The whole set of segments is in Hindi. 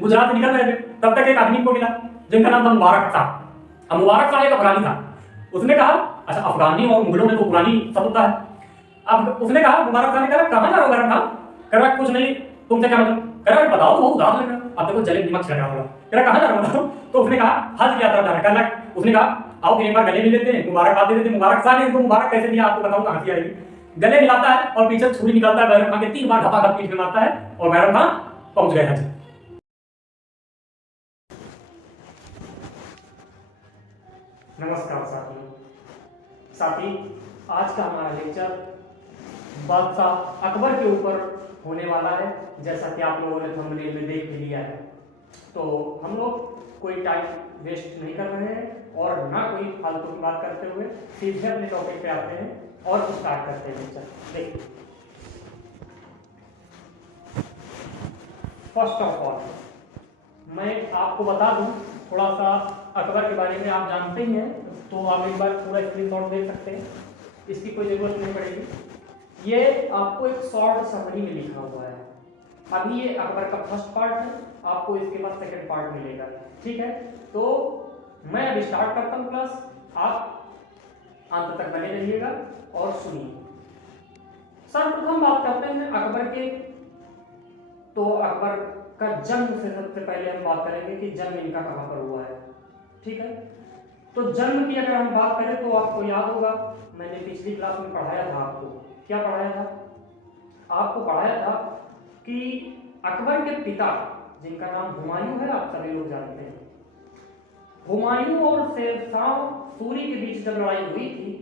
गुजरात से निकल रहे थे, तब तक एक आदमी को मिला जिनका नाम था मुबारक शाह। अब मुबारक शाह एक अफगानी था। उसने कहा, अच्छा अफगानी और मुगलों में तो पुरानी शत्रुता है। अब उसने कहा, मुबारक शाह ने कहा कहाँ जा रहे हो मुबारक खां? कह रहा कुछ नहीं, तुमसे क्या मतलब? कह रहा बताओ तो बहुत उदास लग रहा है। अब देखो जले दिमाग छिड़ रहा होगा। कह रहा कहाँ जा रहे हो बताओ? तो उसने कहा हज की यात्रा जा रहा है। उसने कहा आओ फिर एक बार गले मिल लेते हैं, मुबारकबाद दे देते हैं। मुबारक शाह ने इनको मुबारक कैसे दिया आपको बताऊं, कहाँ से आएगी। गले मिलाता है और पीछे छुरी निकालता है, बैरम खां के 3 बार धपाधप पीठ में मारता है और बैरम खां पहुंच गए हज। नमस्कार साथी, आज का हमारा लेक्चर बादशाह अकबर के ऊपर होने वाला है। जैसा कि आप लोगों ने थंबनेल में देख भी लिया है, तो हम लोग कोई टाइम वेस्ट नहीं कर रहे हैं और ना कोई फालतू की बात करते हुए सीधे अपने टॉपिक पे आते हैं और स्टार्ट करते हैं लेक्चर। देखिए, फर्स्ट ऑफ ऑल मैं आपको बता दूं थोड़ा सा अकबर के बारे में। आप जानते ही हैं, तो आप एक बार पूरा स्क्रीनशॉट देख सकते हैं, इसकी कोई जरूरत नहीं पड़ेगी। ये आपको एक शॉर्ट समरी में लिखा हुआ है। अभी ये अकबर का फर्स्ट पार्ट है, आपको इसके बाद सेकंड पार्ट मिलेगा, ठीक है। तो मैं अभी स्टार्ट करता हूँ क्लास, आप अंत तक बने रहिएगा और सुनिए। सर्वप्रथम बात करते हैं अकबर के। तो अकबर का जन्म से सबसे पहले हम बात करेंगे कि जन्म इनका कहाँ पर हुआ है, ठीक है। तो जन्म की अगर हम बात करें तो आपको याद होगा, मैंने पिछली क्लास में पढ़ाया था। आपको क्या पढ़ाया था? आपको पढ़ाया था कि अकबर के पिता, जिनका नाम हुमायूं है, आप सभी लोग जानते हैं, हुमायूं और शेरशाह सूरी के बीच जब लड़ाई हुई थी,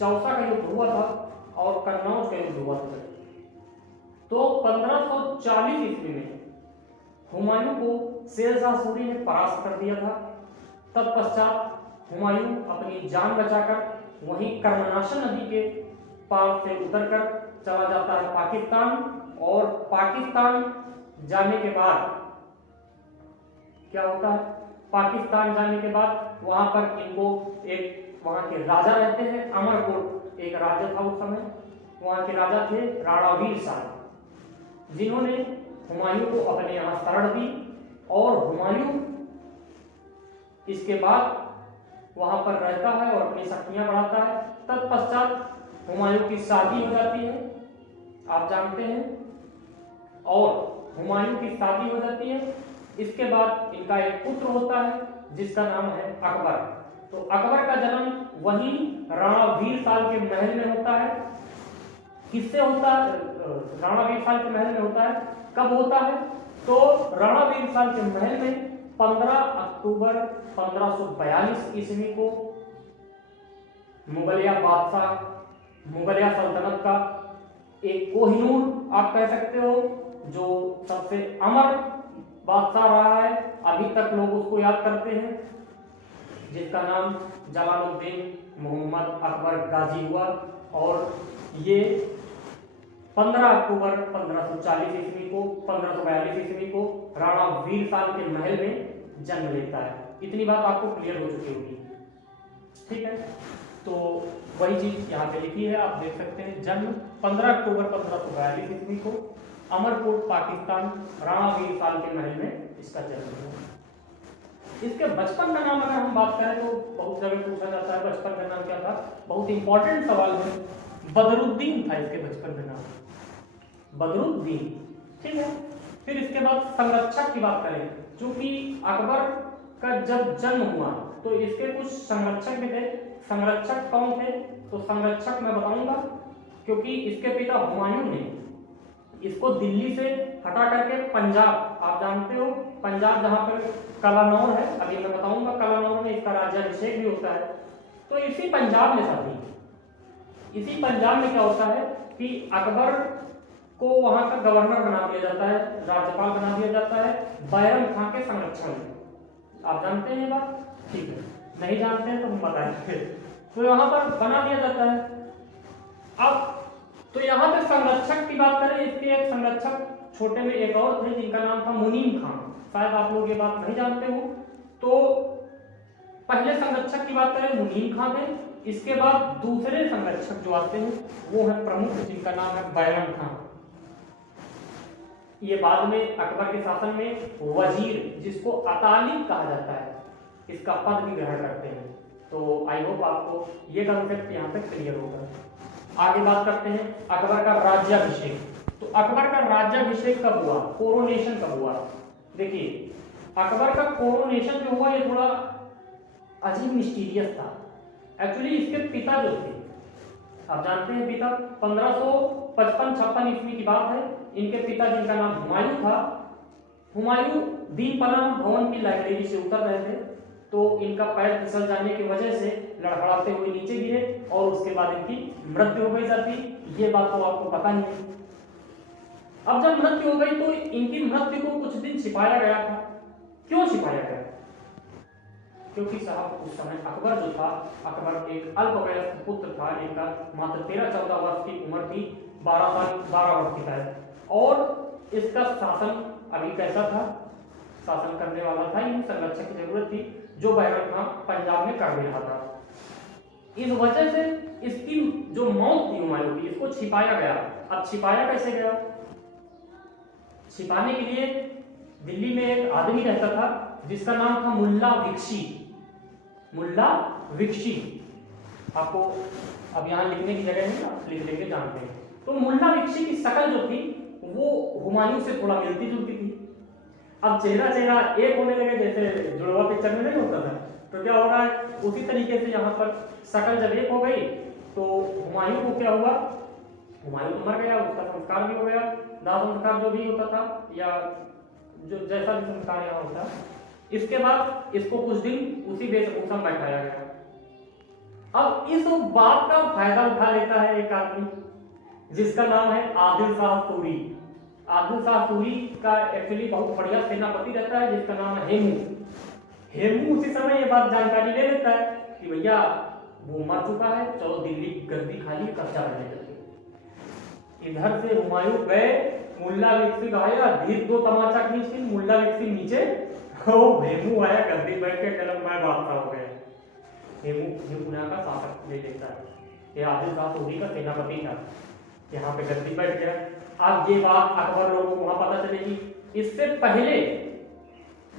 चौसा का युद्ध हुआ था और कन्नौज का युद्ध हुआ था। तो 1540 ईस्वी में हुमायूं को शेरशाह सूरी ने परास्त कर दिया था। तत्पश्चात हुमायूं अपनी जान बचाकर वहीं कर्मनाशा नदी के पार से उतरकर चला जाता है पाकिस्तान, और पाकिस्तान जाने के बाद क्या होता है? पाकिस्तान जाने के बाद वहां पर इनको एक वहां के राजा रहते हैं, अमरकोट एक राज्य था उस समय, वहां के राजा थे राणा वीर शाह, जिन्होंने हुमायूं को अपने यहाँ शरण दी। और हुमायूं इसके बाद वहां पर रहता है और अपनी शक्तियां बढ़ाता है। तत्पश्चात हुमायूं की शादी हो जाती है, आप जानते हैं, और हुमायूं की शादी हो जाती है। इसके बाद इनका एक पुत्र होता है जिसका नाम है अकबर। तो अकबर का जन्म वही राणा वीर साल के महल में होता है। किससे होता है? राणा वीर साल के महल में होता है। कब होता है? तो राणा वीर साल के महल में 15 अक्टूबर 1542 ईस्वी को मुगलिया बादशाह, मुगलिया सल्तनत का एक कोहिनूर आप कह सकते हो, जो सबसे अमर बादशाह रहा है, अभी तक लोग उसको याद करते हैं, जिसका नाम जलालुद्दीन मोहम्मद अकबर गाजी हुआ। और ये 15 अक्टूबर 1540 ईस्वी को 1542 ईस्वी को राणा वीर साल के महल में जन्म लेता है। इतनी बात आपको क्लियर हो चुकी होगी, ठीक है। तो वही चीज यहाँ पे लिखी है, आप देख सकते हैं। जन्म 15 अक्टूबर 1542 ईस्वी को अमरकोट पाकिस्तान, राणा वीर साल के महल में इसका जन्म हुआ। इसके बचपन का नाम अगर हम बात करें तो बहुत जगह पूछा जाता है बचपन का नाम क्या था, बहुत इंपॉर्टेंट सवाल है। बदरुद्दीन था इसके बचपन का नाम, बदरुद्दीन, ठीक है। फिर इसके बाद संरक्षक की बात करें, चूंकि अकबर का जब जन्म हुआ तो इसके कुछ संरक्षक भी थे। संरक्षक कौन थे? तो संरक्षक मैं बताऊंगा, क्योंकि इसके पिता हुमायूं ने इसको दिल्ली से हटा करके पंजाब, आप जानते हो पंजाब जहां पर कलानौर है, अभी मैं बताऊंगा कलानौर में इसका राज्याभिषेक भी होता है। तो इसी पंजाब में शादी, इसी पंजाब में क्या होता है कि अकबर को वहां का गवर्नर बना दिया जाता है, राज्यपाल बना दिया जाता है बैरम खां के संरक्षण में। आप जानते हैं ये बात? ठीक है, नहीं जानते हैं तो हम बताएंगे। तो यहाँ पर बना दिया जाता है। अब तो यहाँ पे संरक्षक की बात करें, इसके एक संरक्षक छोटे में एक और थे जिनका नाम था मुनीम खां, शायद आप लोग ये बात नहीं जानते हो। तो पहले संरक्षक की बात करें मुनीम खां थे, इसके बाद दूसरे संरक्षक जो आते हैं वो है प्रमुख, जिनका नाम है बैरम खां। ये बाद में अकबर के शासन में वजीर, जिसको अतालिक कहा जाता है, इसका पद भी ग्रहण करते हैं। तो आई होप आपको ये कॉन्सेप्ट यहाँ तक क्लियर होगा। आगे बात करते हैं अकबर का राज्याभिषेक। तो अकबर का राज्याभिषेक कब हुआ, कोरोनेशन कब हुआ? देखिए अकबर का कोरोनेशन जो हुआ ये थोड़ा अजीब मिस्टीरियस था। एक्चुअली इसके पिता जो थे, आप जानते हैं पिता 1555-56 ईस्वी की बात है। इनके पिता जिनका नाम हुमायूं था, हुमायूं दीन पनाह भवन की लाइब्रेरी से उतर रहे थे, तो इनका पैर फिसल जाने की वजह से लड़खड़ाते हुए नीचे गिरे और उसके बाद इनकी मृत्यु हो गई जाती। ये बात तो आपको पता नहीं है। अब जब मृत्यु हो गई तो इनकी मृत्यु को कुछ दिन छिपाया गया था। क्यों छिपाया गया? क्योंकि साहब उस समय अकबर जो था, अकबर एक अल्पवयस्क पुत्र था। इनका मात्र 13-14 वर्ष की उम्र थी, 12 वर्ष की था। और इसका शासन अभी कैसा था, शासन करने वाला था, इन संरक्षक की जरूरत थी, जो बहरम खां पंजाब में कर रहा था। इस वजह से इसकी जो मौत थी हुमायूं की, इसको छिपाया गया। अब छिपाया कैसे गया? छिपाने के लिए दिल्ली में एक आदमी रहता था जिसका नाम था मुल्ला विक्शी। मुल्ला विक्शी, आपको अब यहाँ लिखने की जगह नहीं, आप लिख लेंगे, जानते हैं। तो मुल्ला विक्शी की शक्ल जो थी वो हुमायूं से थोड़ा मिलती जुलती थी। अब चेहरा चेहरा एक होने लगे, जैसे जुड़वा पिक्चर में नहीं होता था, तो क्या हो रहा है उसी तरीके से यहाँ पर शक्ल जब एक हो गई तो हुमायूं को क्या हुआ, हुमायूं तो मर गया, उसका संस्कार भी हो गया, दाह संस्कार जो भी होता था या जो जैसा भी संस्कार यहाँ होता। इसके बाद इसको कुछ दिन उसी वेशभूषा में बैठाया गया। अब इस बात का फायदा उठा लेता है एक आदमी जिसका नाम है आदिल शाह सूरी। आदिल शाह सूरी का एक्चुअली बहुत बढ़िया सेनापति रहता है जिसका नाम है हेमू। हेमू उसी समय ये बात जानकारी ले लेता है कि भैया वो मर चुका है, चलो दिल्ली की गद्दी खाली, कब्जा करने लगे। इधर से हुमायूं गए, मुल्ला विक्सी आया, धीरे दो तमाचा खींच के मुल्ला विक्सी नीचे, हेमू आया गद्दी बैठ के, कलम मैं बादशाह हो गया। हेमू पुणे का शासक ले लेता है, ये आदिल शाह सूरी का सेनापति था, यहाँ पे गद्दी बैठ गया। अब ये बात अकबर लोगों को वहां पता चलेगी। इससे पहले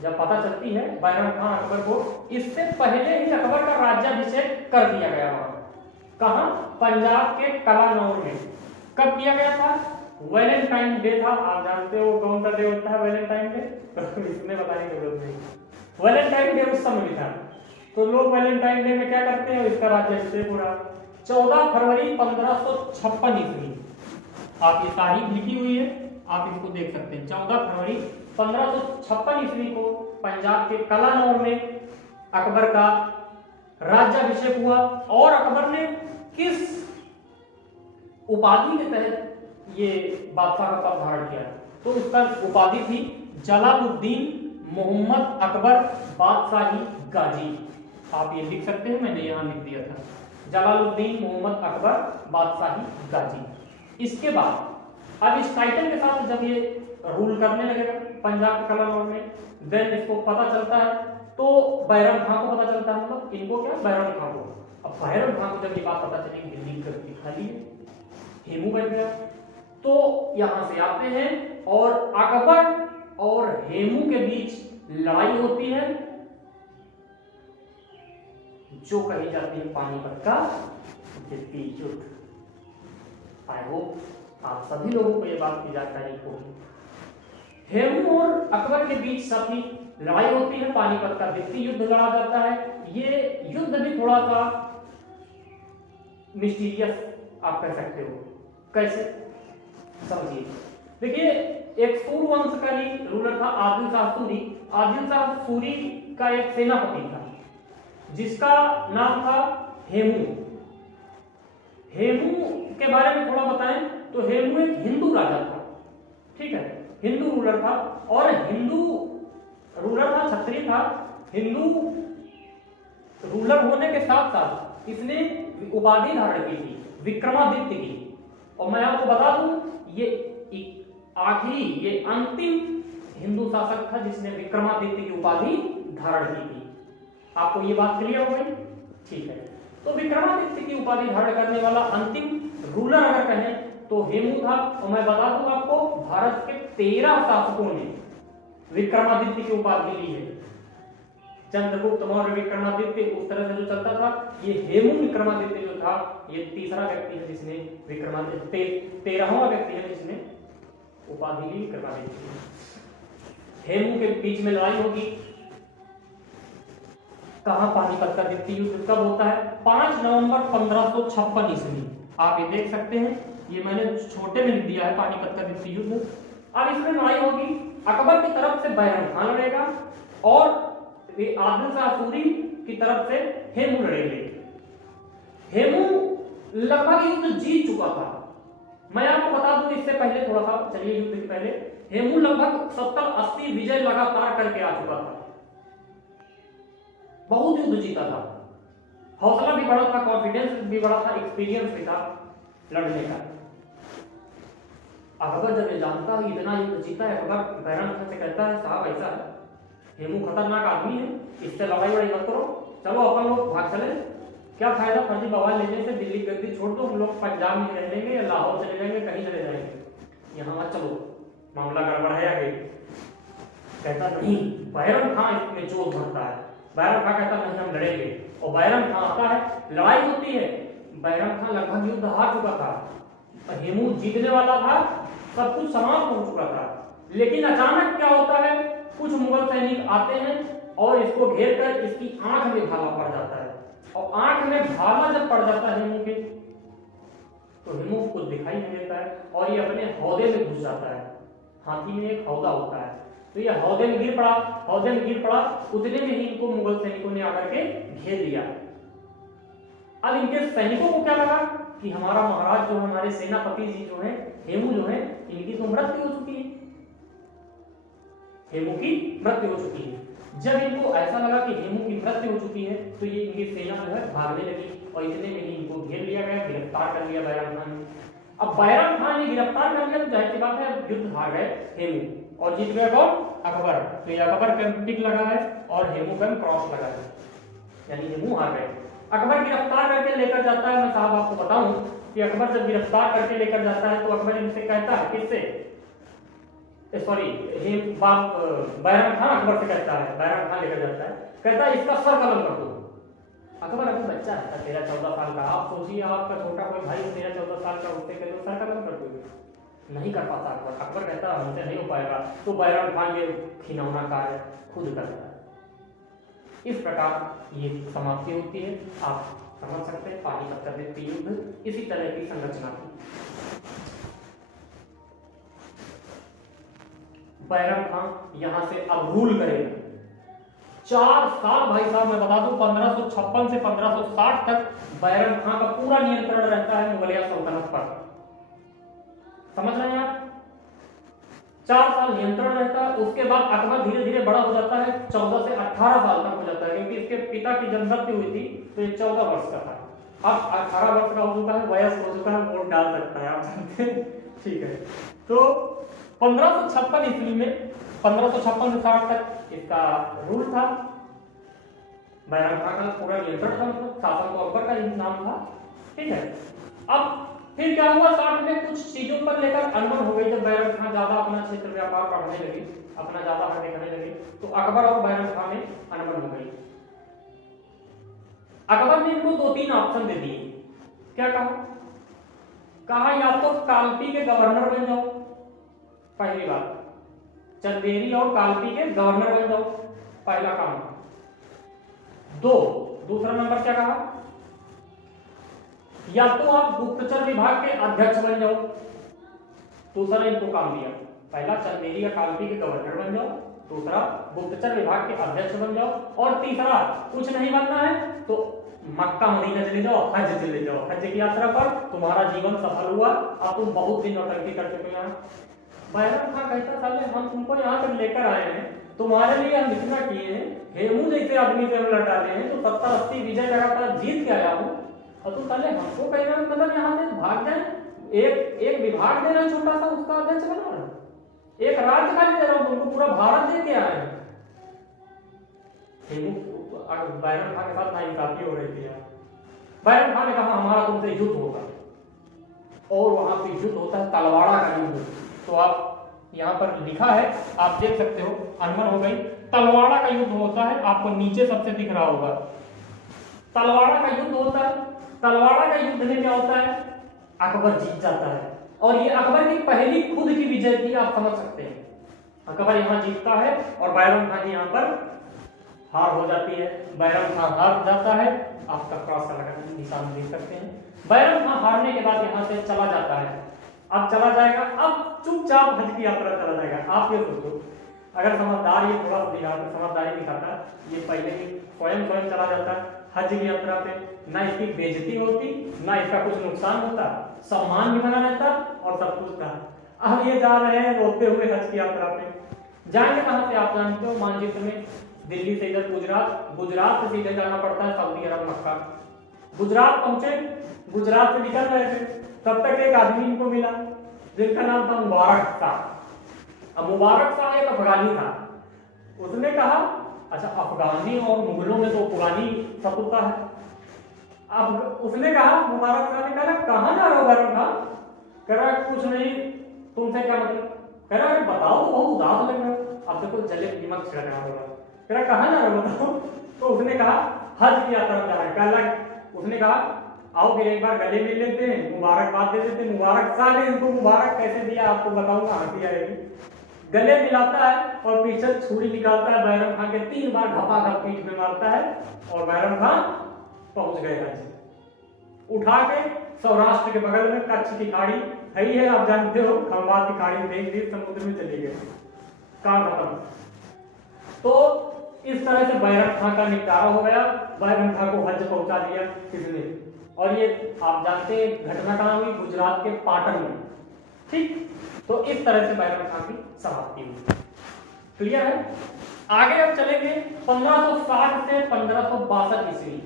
जब पता चलती है बैरम खान अकबर को, इससे पहले ही अकबर का राज्याभिषेक कर दिया गया वहां। कहां? पंजाब के कलानौर में। कब किया गया था? वैलेंटाइन डे था। आप जानते हो कौन सा डे होता है वैलेंटाइन डे? तो इसमें बताने की जरूरत नहीं। वैलेंटाइन डे उस समय भी था। तो लोग वैलेंटाइन डे में क्या करते हैं, इसका राज्याभिषेक हो रहा। 14 फरवरी 1556 ईस्वी, आप ये तारीख लिखी हुई है, आप इसको देख सकते हैं। 14 फरवरी 1556 ईस्वी को पंजाब के कलानौर में अकबर का राज्याभिषेक हुआ। और अकबर ने किस उपाधि के तहत ये बादशाह का पद धारण किया? तो इसका उपाधि थी जलालुद्दीन मोहम्मद अकबर बादशाही गाजी। आप ये लिख सकते हैं, मैंने यहाँ लिख दिया था, जलालुद्दीन मोहम्मद अकबर बादशाही गाजी। इसके बाद अब इस टाइटल के साथ जब ये रूल करने लगेगा पंजाब के कलानौर में, देन इसको पता चलता है, तो बैरम खां को पता चलता है, मतलब इनको क्या, बैरम खां को। अब बैरम खां को जब ये बात पता चली दिल्ली की गद्दी खाली है, हेमू बैठ गया, तो यहां से आते हैं और अकबर और हेमू के बीच लड़ाई होती है जो कही जाती है पानीपत का गद्दी युद्ध। आई होप आप सभी लोगों को यह बात की जानकारी होगी। हेमू और अकबर के बीच साथी लड़ाई होती है, पानीपत का द्वितीय युद्ध लड़ा जाता है। ये युद्ध भी थोड़ा सा मिस्टीरियस आप कह सकते हो। कैसे? समझिए, देखिए एक सूर वंश का ही रूलर था आदिल शाह सूरी। आदिल शाह सूरी का एक सेनापति था जिसका नाम था हेमू। हेमू के बारे में थोड़ा बताएं तो हेमू एक हिंदू राजा था, ठीक है, हिंदू रूलर था। और हिंदू रूलर था, क्षत्रिय था। हिंदू रूलर होने के साथ साथ इसने उपाधि धारण की थी विक्रमादित्य की। और मैं आपको बता दूं, ये आखिरी, ये अंतिम हिंदू शासक था जिसने विक्रमादित्य की उपाधि धारण की थी। आपको ये बात क्लियर हो गई? ठीक है। तो विक्रमादित्य की उपाधि धारण करने वाला अंतिम रूलर अगर कहें तो हेमू था। और मैं बता दूं आपको, भारत के 13 शासकों ने विक्रमादित्य की उपाधि ली है। चंद्रगुप्त मौर्य, विक्रमादित्य, उस तरह से जो चलता था, ये हेमू विक्रमादित्य जो था, ये तीसरा व्यक्ति है जिसने विक्रमादित्य, 13वां व्यक्ति है जिसने उपाधि ली विक्रमादित्य की। हेमू के बीच में लड़ाई होगी। कहां? पानीपत का द्वितीय युद्ध कब होता है? 5 नवंबर 1556 ईस्वी। आप ये देख सकते हैं, ये मैंने छोटे में लिख दिया है, पानीपत का द्वितीय युद्ध। अब इसमें लड़ाई होगी, अकबर की तरफ से बैरम खान लड़ेगा और आदिल शाह सूरी की तरफ से हेमू लड़ेंगे। हेमू लगभग युद्ध जीत चुका था। मैं आपको बता दूं इससे पहले थोड़ा सा, चलिए युद्ध के पहले, हेमू लगभग 70-80 विजय लगातार करके आ चुका था, बहुत युद्ध जीता था, हौसला भी बड़ा था, कॉन्फिडेंस भी बड़ा था, एक्सपीरियंस भी था लड़ने का। अकबर जब ये जानता है इतना युद्ध जीता है, अकबर बैरम खान से कहता है, साहब ऐसा है, हेमू खतरनाक आदमी है, इससे लड़ाई वड़ाई मत करो, चलो अपन लोग भाग चले, क्या फायदा फर्जी बवाल लेने से, दिल्ली गद्दी छोड़ दो, हम लोग पंजाब में रह लेंगे या लाहौर चले जाएंगे, कहीं चले जाएंगे, यहाँ मत चलो, मामला गड़बड़ है आगे। कहता नहीं, बैरम खान इसमें जोश भरता है। बैरम खान कहता नहीं, हम लड़ेंगे, और बैरम खान आता है, लड़ाई होती है। बैरम खान लगभग युद्ध हार चुका था, हेमू जीतने वाला था, सब कुछ समाप्त हो चुका था, लेकिन अचानक क्या होता है, कुछ मुगल सैनिक आते हैं और इसको घेर कर इसकी आंख में भाला पड़ जाता है, और आंख में भाला जब पड़ जाता है हेमू के, तो हेमू को दिखाई नहीं देता है और ये अपने हौदे में घुस जाता है। हाथी में एक हौदा होता है, तो ये हौदे में गिर पड़ा, हौदे में गिर पड़ा, उतने में ही इनको मुगल सैनिकों ने आकर के घेर लिया। अब इनके सैनिकों को क्या लगा कि हमारा महाराज जो हमारे सेनापति जी जो है, हेमू जो है, इनकी तो मृत्यु हो चुकी है, हेमू की मृत्यु हो चुकी है। जब इनको ऐसा लगा कि हेमू की मृत्यु हो चुकी है, तो ये इनकी सेना जो है भागने लगी, और इतने में ही इनको घेर लिया गया, गिरफ्तार कर लिया बैरम खान ने। अब बैरम खान ने गिरफ्तार कर लिया, तो जाहिर सी बात है युद्ध हार गए हेमू, और जीत गया कौन? अकबर। तो ये अकबर का टिक लगा है और हेमू का क्रॉस लगा है, यानी हेमू हार गए। अकबर गिरफ्तार करके लेकर जाता है, मैं साहब आपको बताऊं कि अकबर जब गिरफ्तार करके लेकर जाता है, तो अकबर इनसे कहता है, किससे, सॉरी, बैरम खान अकबर से कहता है, बैरम खान लेकर जाता है, कहता है इसका सर कलम कर दो। अकबर अभी बच्चा है, 13-14 साल का, आप सोचिए आपका छोटा कोई भाई 13-14 साल का, उससे कहते सर कलम कर दो, नहीं कर पाता अकबर। अकबर कहता है हमसे नहीं हो पाएगा, तो बैरम खान ये खिलौना कार्य खुद करता है। इस प्रकार ये समाप्ति होती है। आप समझ सकते हैं पानीपत का द्वितीय युद्ध इसी तरह की संरचना थी। बैरम खान यहां से अब रूल करेगा 4 साल। भाई साहब मैं बता दूं 1556 से 1560 तक बैरम खान का पूरा नियंत्रण रहता है मुगलिया सल्तनत पर। समझ रहे हैं आप? 4 साल नियंत्रण रहता है। उसके बाद अकबर धीरे धीरे बड़ा हो जाता है, 14 से 18 साल तक हो जाता है, क्योंकि इसके पिता की जब मृत्यु हुई थी तो ये 14 वर्ष का था। अब 18 वर्ष का हो चुका है, वयस्क हो चुका है, वोट डाल सकता है, आप जानते हैं। ठीक है, तो 1556 ईस्वी में 1556 से 60 तक इसका रूल था। बैरम खान का पूरा नियंत्रण था, मतलब शासन तो अकबर का ही नाम था। ठीक है, अब फिर क्या हुआ, 60 में कुछ चीजों पर लेकर अनबन हो गई। जब बैरम खान ज्यादा अपना क्षेत्र व्यापार बढ़ाने लगे, अपना ज्यादा आगे करने लगे, तो अकबर और बैरम खान में अनबन हो गई। अकबर ने इनको 2-3 ऑप्शन दे दिए। क्या कहा या तो कालपी के गवर्नर बन जाओ, पहली बात, चंदेरी और कालपी के गवर्नर बन जाओ, पहला काम। दूसरा नंबर क्या कहा, या तो आप गुप्तचर विभाग के अध्यक्ष बन जाओ। दूसरा इनको काम दिया, पहला चंदेरी या कालपी के गवर्नर बन जाओ, दूसरा गुप्तचर विभाग के अध्यक्ष बन जाओ, और तीसरा कुछ नहीं बनना है तो मक्का मदीना चले जाओ, हज चले जाओ, हज की यात्रा पर तुम्हारा जीवन सफल हुआ, अब तुम बहुत दिन नौटंकी कर चुके हैं। बैरम खान कहता साले हम तुमको यहाँ तक लेकर आए हैं, तुम्हारे लिए हम इतना किए हैं, हेमू जैसे आदमी से हम लड़ाते हैं, तो 70-80 विजय लगातार जीत के आया हूँ, और तुम साले हमको कह रहे हो मतलब यहाँ से भाग जाए। एक विभाग दे रहे हो छोटा सा, उसका अध्यक्ष बना रहे हो, एक राज्य खाली दे रहा हूँ तुमको, पूरा भारत दे के आए हैं। बैरम खान के साथ नाइंसाफी हो रही थी यार। बैरम खान ने कहा हमारा तुमसे युद्ध होगा। और वहां पे युद्ध होता है तलवाड़ा का युद्ध। तो आप यहाँ पर लिखा है, आप देख सकते हो, अनबन हो गई, तलवाड़ा का युद्ध होता है, आपको नीचे सबसे दिख रहा होगा, तलवाड़ा का युद्ध होता है। तलवाड़ा का युद्ध में क्या होता है, अकबर जीत जाता है, और ये अकबर की पहली खुद की विजय थी, आप समझ सकते हैं। अकबर यहाँ जीतता है और बैरम खान की यहाँ पर हार हो जाती है, बैरम खान हार जाता है, आपका क्रॉस का लगा निशान देख सकते हैं। बैरम खान हारने के बाद यहाँ से चला जाता है, अब चला जाएगा, अब चुपचाप हज की यात्रा चला जाएगा। आप ये सोचो, अगर समझदार ये थोड़ा समझदारी दिखाता, ये पहले ही स्वयं चला जाता हज की यात्रा पे, ना इसकी बेइज्जती होती, ना इसका कुछ नुकसान होता, सम्मान भी बना रहता और सब कुछ था। अब ये जा रहे हैं रोते हुए हज की यात्रा पे। जाएंगे कहां से आप जानते हो, मानचित्र में दिल्ली से इधर गुजरात, गुजरात से सीधे जाना पड़ता है सऊदी अरब मक्का। गुजरात पहुंचे, गुजरात से निकल रहे थे, तब तक एक आदमी इनको मिला जिनका नाम था मुबारक शाह। अब मुबारक शाह एक अफगानी था। उसने कहा, अच्छा अफगानी और मुगलों में तो पुरानी शत्रुता है। अब उसने कहा, मुबारक शाह ने कहा, कहां जा रहे हो बैरम खान? कह रहा कुछ नहीं, तुमसे क्या मतलब? कह रहा है बताओ, तो बहुत उदास लग रहा है। अब देखो जले दिमाग छिड़क रहा होगा, कह रहा कहां जा रहे हो बताओ? तो उसने कहा हज की यात्रा जा रहा है। उसने कहा आओ फिर एक बार गले मिल लेते हैं, मुबारकबाद दे देते। मुबारक शाह ने इनको मुबारक कैसे दिया आपको बताऊंगा, हंसी आएगी। गले मिलाता है और पीछे छुरी निकालता है, बैरम खान के 3 बार घपाघप पीठ में मारता है और बैरम खान पहुंच गए हज। उठा के सौराष्ट्र के बगल में कच्छ की खाड़ी है, आप जानते हो, खंबात की खाड़ी में देख दी, समुद्र में चले गए, काम खत्म। तो इस तरह से बैरम खान का निपटारा हो गया, बैरम खान को हज पहुंचा दिया किसने। और ये आप जानते हैं घटना कहां हुई, गुजरात के पाटन में, ठीक। तो इस तरह से बैरम खान की समाप्ति हुई। क्लियर है? आगे अब चलेंगे 1560 से 1562 ईस्वी,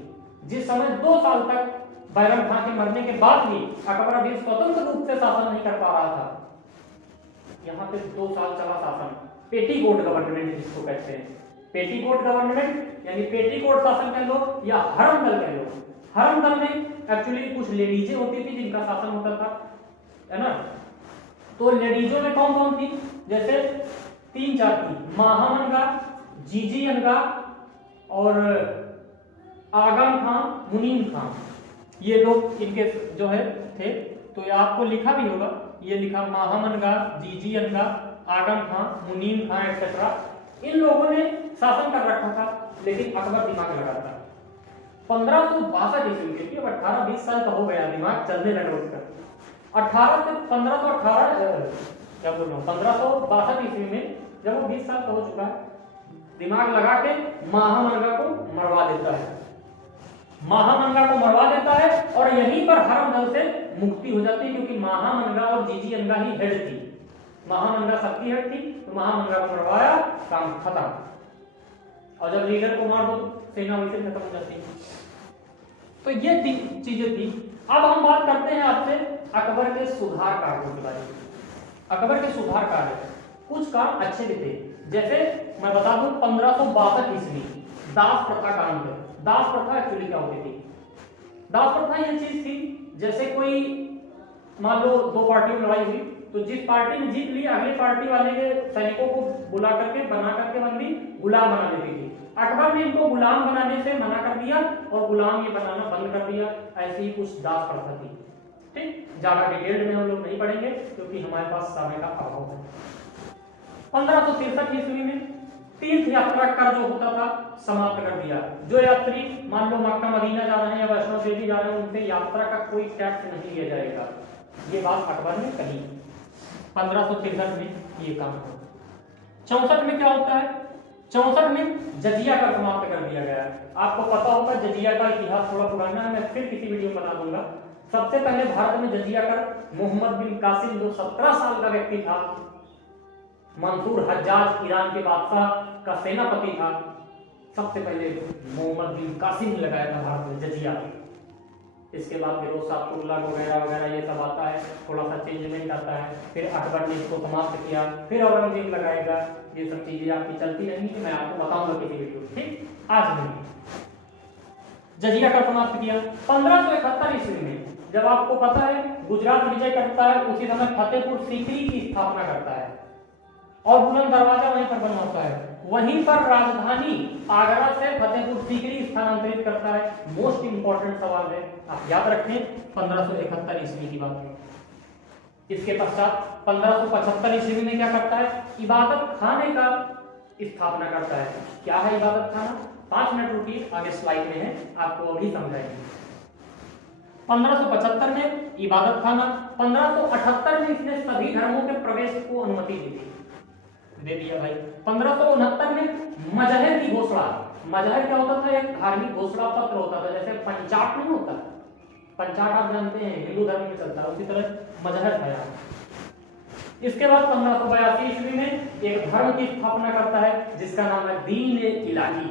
जिस समय 2 साल तक बैरम खान के मरने के बाद भी अकबर अभी स्वतंत्र रूप से शासन नहीं कर पा रहा था। यहाँ पे 2 साल चला शासन, पेटीकोट गवर्नमेंट जिसको कहते हैं। पेटीकोट गवर्नमेंट यानी पेटीकोट शासन कह लो या हरम दल कह लो। हरम दल में एक्चुअली कुछ लेडीजें होती थी जिनका शासन होता था, है ना। तो लेडीजों में कौन कौन थी, जैसे 3-4 थी, महामनगा, जीजी अनगा और आगम खान, मुनीम खान, ये लोग इनके जो है थे। तो ये आपको लिखा भी होगा, ये लिखा महामनगा, जीजी अनगा, आगम खान, मुनीम खान एक्सेट्रा। इन लोगों ने शासन कर रखा था, लेकिन अकबर दिमाग लगाता 1562 ईस्वी के, 18-20 साल का हो गया, दिमाग चलने लगा उसका। 18 से 1518 क्या बोल रहा हूँ 1562 ईस्वी में जब वो 20 साल का हो चुका है, दिमाग लगा के महामनगा को मरवा देता है। महामनगा को मरवा देता है और यहीं पर हरम दल से मुक्ति हो जाती है, क्योंकि महामनगा और जीजी अनगा ही हेड थी। महामनगा सबकी हेड थी, तो महामनगा को मरवाया, काम खत्म। और जब लीडर को मार दो तो सेना वैसे खत्म हो जाती है। तो ये चीजें थी। अब हम बात करते हैं आपसे अकबर के सुधार कार्यों के बारे में। अकबर के सुधार कार्य, कुछ काम अच्छे भी थे, जैसे मैं बता दूं 1562 ईस्वी दास प्रथा का आरंभ है। दास प्रथा एक्चुअली क्या होती थी? दास प्रथा ये चीज थी, जैसे कोई मान लो 2 पार्टियों में लड़ाई हुई, तो जिस पार्टी ने जीत ली अगली पार्टी वाले के सैनिकों को बुला करके बना करके बंदी गुलाम बना देती थी। अकबर ने इनको गुलाम बनाने से मना कर दिया और गुलाम ये बनाना बंद कर दिया। ऐसी ही कुछ दास प्रथा थी, ठीक। ज्यादा डिटेल्ड में हम लोग नहीं पढ़ेंगे क्योंकि हमारे पास समय का अभाव है। 1563 ईस्वी में तीर्थ यात्रा कर जो होता था समाप्त कर दिया। जो यात्री मान लो मक्का मदीना जा रहे हैं या वैष्णो देवी जा रहे हैं, उनसे यात्रा का कोई टैक्स नहीं लिया जाएगा। ये बात अकबर ने कही 1563 में ये काम हुआ। 64 में क्या होता है? 64 में जजिया कर समाप्त कर दिया गया। आपको पता होगा जजिया का इतिहास थोड़ा पुराना है, मैं फिर किसी वीडियो में बता दूंगा। सबसे पहले भारत में जजिया कर मोहम्मद बिन कासिम, जो 17 साल का व्यक्ति था, मंसूर हज्जाज ईरान के बादशाह का सेनापति था, सबसे पहले मोहम्मद बिन कासिम ने लगाया था भारत में जजिया। इसके बाद फिरोज शाह तुगलक वगैरह वगैरह ये सब आता है, थोड़ा सा चेंजमेंट आता है, फिर अकबर ने इसको समाप्त किया, फिर औरंगजेब लगाएगा। ये सब चीजें आपकी चलती रहेंगी, मैं आपको बताऊंगा किसी वीडियो में, ठीक। आज नहीं जजिया का समाप्त किया। 1571 ईस्वी में जब आपको पता है गुजरात विजय करता है उसी समय फतेहपुर सीकरी की स्थापना करता है और बुलंद दरवाजा वहीं पर बनवाता है। वहीं पर राजधानी आगरा से फतेहपुर सीकरी स्थानांतरित करता है। मोस्ट इंपॉर्टेंट सवाल है, आप याद रखें 1571 ईस्वी की बात है। इसके पश्चात 1575 ईस्वी में क्या करता है, इबादत खाने का स्थापना करता है। क्या है इबादत खाना, 5 मिनट रुकिए, आगे स्लाइड में है, आपको अभी समझाएंगे। 1575 में इबादत खाना, 1578 में इसने सभी धर्मों के प्रवेश को अनुमति दे दिया भाई। 1569 में मजहर की घोषणा। मजहर क्या होता था, एक धार्मिक घोषणा पत्र होता था, जैसे पंचाट नहीं होता, पंचाट आप जानते हैं हिंदू धर्म में चलता है, उसी तरह मजहर था यहाँ। इसके बाद 1582 ईस्वी में एक धर्म की स्थापना करता है जिसका नाम है दीन इलाही।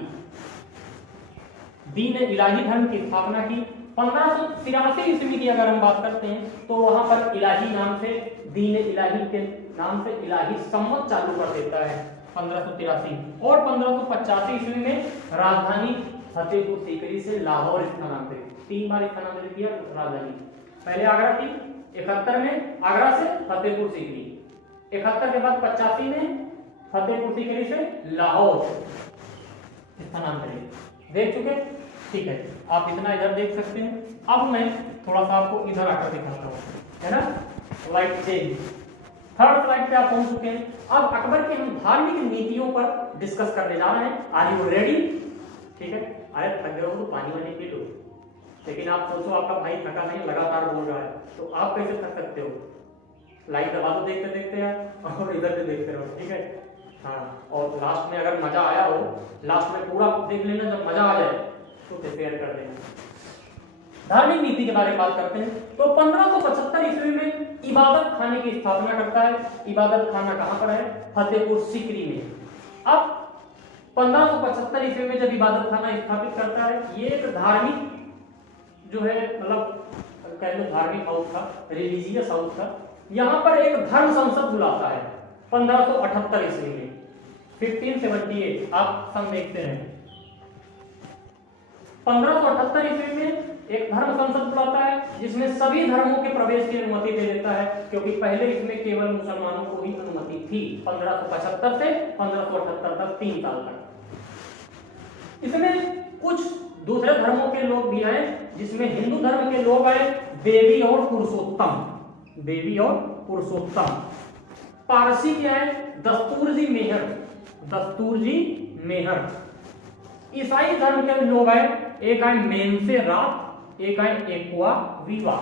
दीन इलाही धर्म की स्थापना की। 1583 ईस्वी की अगर हम बात करते हैं तो वहां पर इलाही नाम से, दीन इलाही के नाम से इलाही सम्मत चालू कर देता है 1583। और 1585 ईस्वी में राजधानी फतेहपुर सीकरी से लाहौर स्थानांतरित, 3 बार स्थानांतरित किया राजधानी। पहले आगरा थी, 71 में आगरा से फतेहपुर सीकरी, 71 के बाद 85 में फतेहपुर सीकरी से लाहौर स्थानांतरित। देख चुके, ठीक है, आप इतना इधर देख सकते हैं। अब मैं थोड़ा सा आपको इधर आकर दिखाता हूँ, है ना, स्लाइड चेंज। थर्ड स्लाइड पे आप पहुंच चुके हैं। अब अकबर की हम धार्मिक नीतियों पर डिस्कस करने जा रहे हैं। Are you ready? ठीक है, अरे थक गए हो तो पानी वानी पी लो, लेकिन आप सोचो आपका भाई थका नहीं, लगातार बोल रहा है, तो आप कैसे थक सकते हो? लाइट दबा दो देखते देखते यार, और इधर से देखते रहो, ठीक है। हाँ, और लास्ट में अगर मजा आया हो, लास्ट में पूरा देख लेना, जब मजा आ जाए तो शेयर कर देना। धार्मिक नीति के बारे में बात करते हैं तो 1575 ईस्वी में इबादत खाने की स्थापना करता है। इबादत खाना कहां पर है? फतेहपुर सीकरी में। अब 1575 ईस्वी में जब इबादत खाना स्थापित करता है, ये एक धार्मिक जो है, मतलब कह लो धार्मिक हाउस था, रिलीजियस हाउस था। यहां पर एक धर्म संसद बुलाता है 1578 ईस्वी में, 1578, आप सन देखते हैं। 1578 ईस्वी में एक धर्म संसद बुलाता है जिसमें सभी धर्मों के प्रवेश की अनुमति दे देता है, क्योंकि पहले इसमें केवल मुसलमानों को ही अनुमति थी। 1575 से 1578 तक 3 साल तक। इसमें कुछ दूसरे धर्मों के लोग भी आए, जिसमें हिंदू धर्म के लोग आए, देवी और पुरुषोत्तम, देवी और पुरुषोत्तम। पारसी के आए दस्तूरजी मेहर, दस्तूरजी मेहर। ईसाई धर्म के लोग आए, एक आए मेनसे रात, एक आए एक्वा वीवा।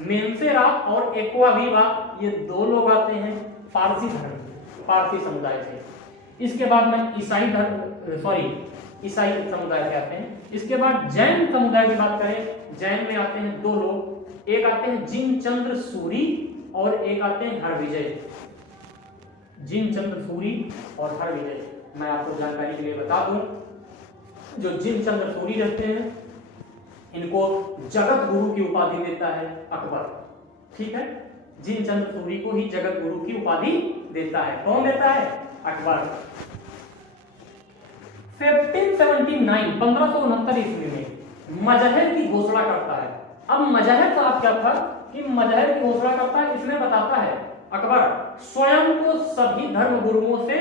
मेनसे रात और एक्वा वीवा, ये 2 लोग आते हैं पारसी धर्म, पारसी समुदाय से। इसके बाद में ईसाई समुदाय से आते हैं। इसके बाद जैन समुदाय की बात करें, जैन में आते हैं 2 लोग, एक आते हैं जिनचंद्र सूरी और एक आते हैं हरविजय। जिनचंद्र सूरी और हरविजय, मैं आपको जानकारी के लिए बता दूं, जो जिनचंद्र सूरी रहते हैं इनको जगत गुरु की उपाधि देता है अकबर, ठीक है। जिनचंद्र सूरी को ही जगत गुरु की उपाधि देता है। कौन देता है? अकबर। 1569 ईस्वी में मजहर की घोषणा करता है। अब मजहर का क्या था कि मजहर की घोषणा करता है, इसमें बताता है अकबर स्वयं को सभी धर्म गुरुओं से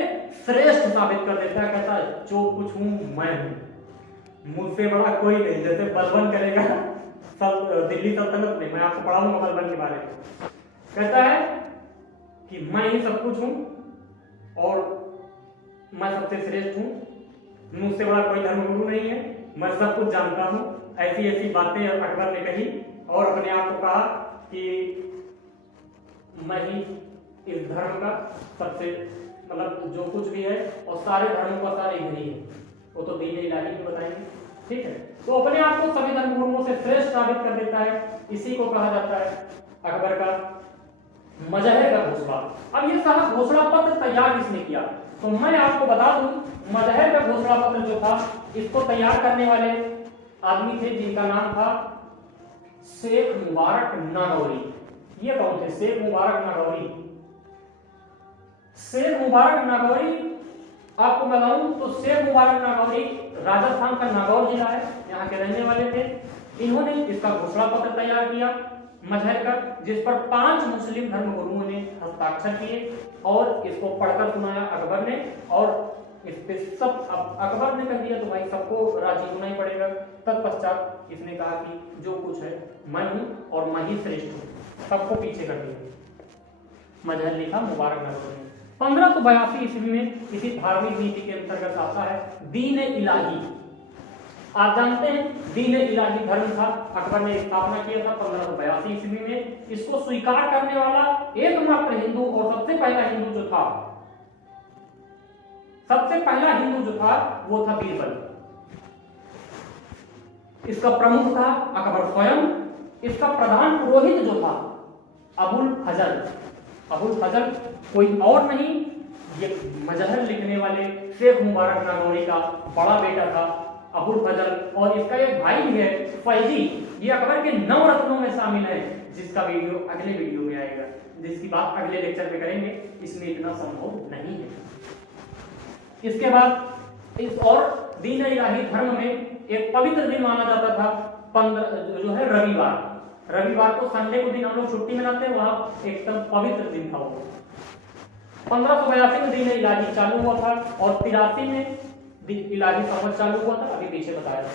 श्रेष्ठ साबित कर देता है। कहता है जो कुछ हूं मैं हूं, मुझसे बड़ा कोई नहीं। जैसे बलबन करेगा दिल्ली सल्तनत में, मैं आपको पढ़ाऊंगा बलबन के बारे में। कहता है कि मैं ही सब कुछ हूं और मैं सबसे श्रेष्ठ हूं, मुझसे बड़ा कोई धर्मगुरु नहीं है, मैं सब कुछ जानता हूं। ऐसी ऐसी बातें अकबर ने कही और अपने आप को कहा कि मैं ही इस धर्म का सबसे, मतलब जो कुछ भी है और सारे धर्मों का सारे इधर ही है, वो तो दीन इलाही में बताएंगे, ठीक है। तो अपने आप को सभी धर्म गुरुओं से श्रेष्ठ साबित कर देता है। इसी को कहा जाता है अकबर का मजहर का घोषणा। अब ये सारा घोषणा पत्र तैयार किसने किया? तो मैं आपको बता दूं, मजहर का घोषणा पत्र जो था, इसको तैयार करने वाले आदमी थे जिनका नाम था शेख मुबारक नागौरी। ये कौन थे? शेख मुबारक नागौरी। शेख मुबारक नागौरी आपको बताऊं तो शेख मुबारक नागौरी राजस्थान का नागौर जिला है, यहाँ के रहने वाले थे। इन्होंने इसका घोषणा पत्र तैयार किया मजहर का, जिस पर 5 मुस्लिम धर्म गुरुओं ने हस्ताक्षर किए और इसको पढ़कर सुनाया अकबर ने। और इस पे सब अकबर ने कह दिया तो भाई सबको राजी होना ही पड़ेगा। तत्पश्चात इसने कहा कि जो कुछ है मैं हूं और मैं ही श्रेष्ठ हूं, सबको पीछे कर दिया। मजहर लिखा मुबारकनगर में 1582 ईस्वी में इसी धार्मिक नीति के अंतर्गत आता है दीन इलाही। आप जानते हैं दीन इलाही धर्म था, अकबर ने स्थापना किया था 1582 ईस्वी में। इसको स्वीकार करने वाला एकमात्र हिंदू और सबसे पहला हिंदू जो था, वो था बीरबल। इसका प्रमुख था अकबर स्वयं। इसका प्रधान पुरोहित जो था अबुल फजल कोई और नहीं, ये मजहर लिखने वाले शेख मुबारक नागौरी का बड़ा बेटा था अबुल फजल। और इसका एक भाई है फैजी, ये अकबर के 9 रत्नों में शामिल है, जिसका वीडियो अगले वीडियो में आएगा, जिसकी बात अगले लेक्चर में करेंगे, इसमें इतना संभव नहीं है। इसके बाद इस और दीन इलाही धर्म में एक पवित्र दिन माना जाता था 15 जो है रविवार को, संडे को दिन हम लोग छुट्टी मनाते हैं, वहां एकदम पवित्र दिन था वो। 1582 में दीन इलाही चालू हुआ था और 83 में इलाही संवत चालू हुआ था, अभी पीछे बताया था।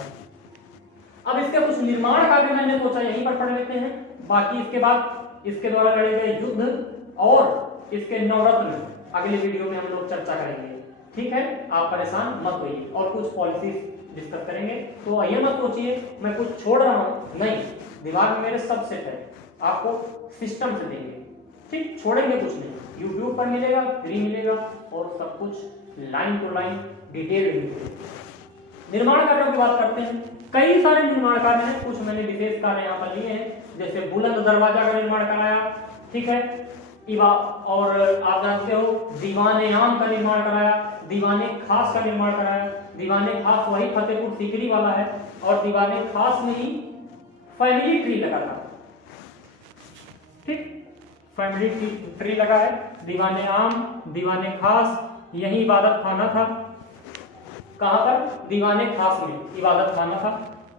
अब इसके कुछ निर्माण कार्य मैंने सोचा यहीं पर पढ़ लेते हैं, बाकी इसके बाद इसके द्वारा लड़े गए युद्ध और इसके नवरत्न अगले वीडियो में हम लोग चर्चा करेंगे। ठीक है, आप परेशान मत होइए और कुछ पॉलिसीज डिस्कस करेंगे। तो ये मत सोचिए मैं कुछ छोड़ रहा हूं, नहीं, दिमाग में मेरे सब सेट है, आपको सिस्टम से देंगे। ठीक, छोड़ेंगे कुछ नहीं, यूट्यूब पर मिलेगा, फ्री मिलेगा और सब कुछ लाइन टू लाइन डिटेल मिलेगा। निर्माण कार्यों की बात करते हैं, कई सारे निर्माण कार्य हैं, कुछ मैंने विशेष कार्य यहाँ पर लिए हैं, जैसे बुलंद दरवाजा का निर्माण कराया, ठीक है, और आप जानते हो दीवाने आम का निर्माण कराया, दीवाने खास का निर्माण कराया। दीवाने खास वही फतेहपुर सीकरी वाला है, और दीवाने खास में ही फैमिली ट्री लगा था। ठीक, फैमिली ट्री लगा है, दीवाने आम, दीवाने खास, यही इबादत खाना था। कहां पर? दीवाने खास में इबादत खाना था।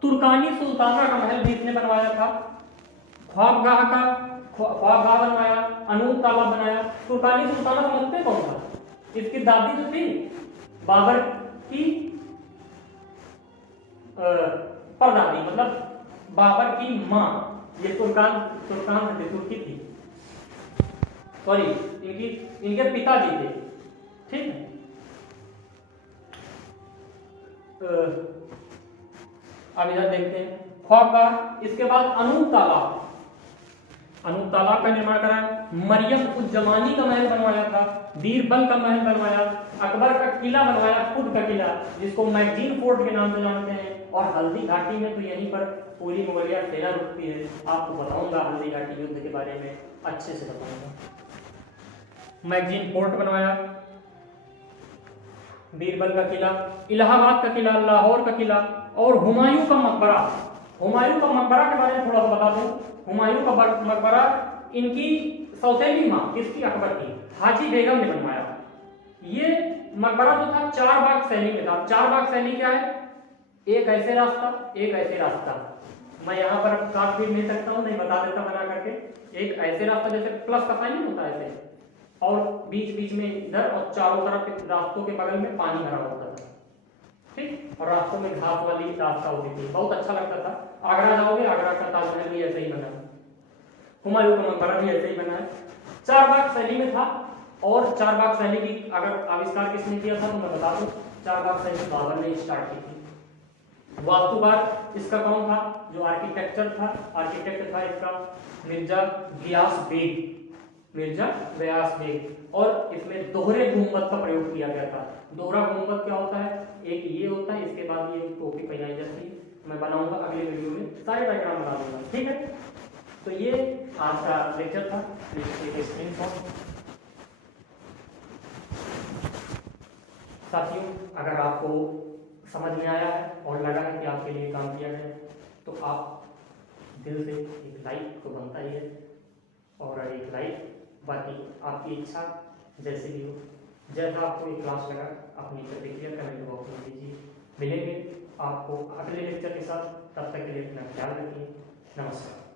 तुर्कानी सुल्ताना का महल भी इसने बनवाया था। ख्वाबगाह बनवाया, अनूप तालाब बनाया। तुर्कानी सुल्ताना समझते कौन था? इसकी दादी जो थी बाबर की परदादी, मतलब बाबर की माँ, ये तुर्की थी, सॉरी इनके पिताजी थे। ठीक है, अब इधर देखते हैं ख्वाबगाह। इसके बाद अनूप तालाब का निर्माण कराया। मरियम उज जमानी का महल बनवाया था, बीरबल का महल बनवाया, अकबर का किला बनवाया, खुद का किला, जिसको मैगजीन फोर्ट के नाम से जानते हैं। और हल्दी घाटी में तो यहीं पर पूरी मुगलिया सेना रुकती है, आपको बताऊंगा हल्दी घाटी युद्ध के बारे में अच्छे से बताऊंगा। मैगजीन फोर्ट बनवाया, बीरबल का किला, इलाहाबाद का किला, लाहौर का किला और हुमायूं का मकबरा। हुमायूं का मकबरा के बारे में थोड़ा सा बता दूं। हुमायूं का मकबरा इनकी सौतेली माँ, किसकी? अकबर की, हाजी बेगम ने बनवाया। ये मकबरा जो था 4 बाग शैली में था। 4 बाग शैली क्या है? एक ऐसे रास्ता, एक ऐसे रास्ता। मैं यहाँ पर काट भी नहीं सकता हूँ, नहीं बता देता बना करके। एक ऐसे रास्ता जैसे प्लस का साइन होता है ऐसे, और बीच बीच में इधर और चारों तरफ रास्तों के बगल में पानी भरा होता था। ठीक, और रास्तों में घास वाली रास्ता होती थी, बहुत अच्छा लगता था। आगरा जाओगे, आगरा का ताजमहल भी ऐसे ही बना, हुमायूं का मकबरा भी ऐसे ही बना है। 4 बाग शैली में था। और 4 बाग शैली की अगर आविष्कार किसने किया था तो मैं बता दूं, 4 बाग शैली बाबर ने स्टार्ट की थी। वास्तुकार इसका कौन था? जो आर्किटेक्चर था, आर्किटेक्ट था इसका मिर्जा गियास बेग। और इसमें दोहरे गुंबद का प्रयोग किया गया था। दोहरा गुंबद क्या होता है? एक ये होता है, इसके बाद ये टोपी पहनाई जाती है। मैं बनाऊंगा अगले वीडियो में, सारे डायग्राम बना दूंगा। ठीक है, तो ये आज का लेक्चर था। एक स्क्रीनशॉट। साथियों, अगर आपको समझ में आया है और लगा है कि आपके लिए काम किया गया है तो आप दिल से एक लाइक तो बनता ही है, और एक लाइक, बाकी आपकी इच्छा जैसे भी हो, जैसा आपको ये क्लास लगा अपनी प्रतिक्रिया कमेंट बॉक्स में दीजिए। मिलेंगे आपको अगले लेक्चर के साथ, तब तक के लिए अपना ख्याल रखिए। नमस्कार।